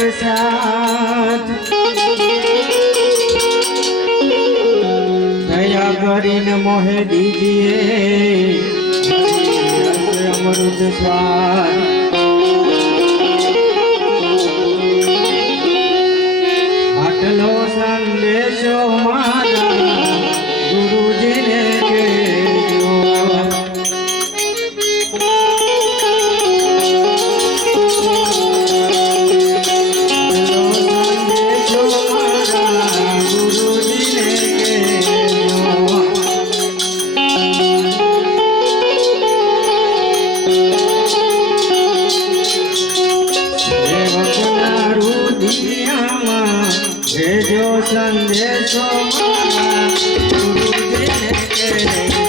પ્રસાદ દયા કરીને મોહે દીજીએ અમૃત સ્વાદ સંદેશો ગુરુજીને કહે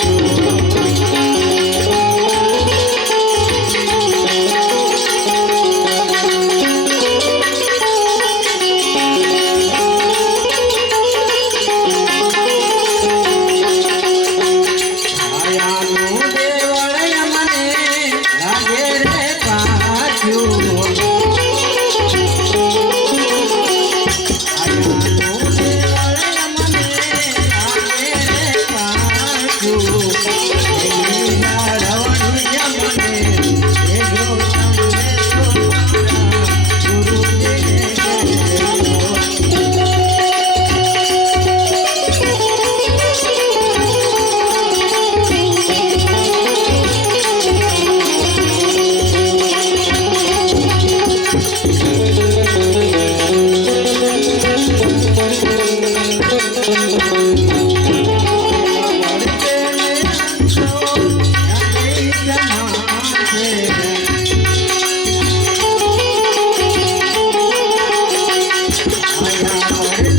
you 哎呀。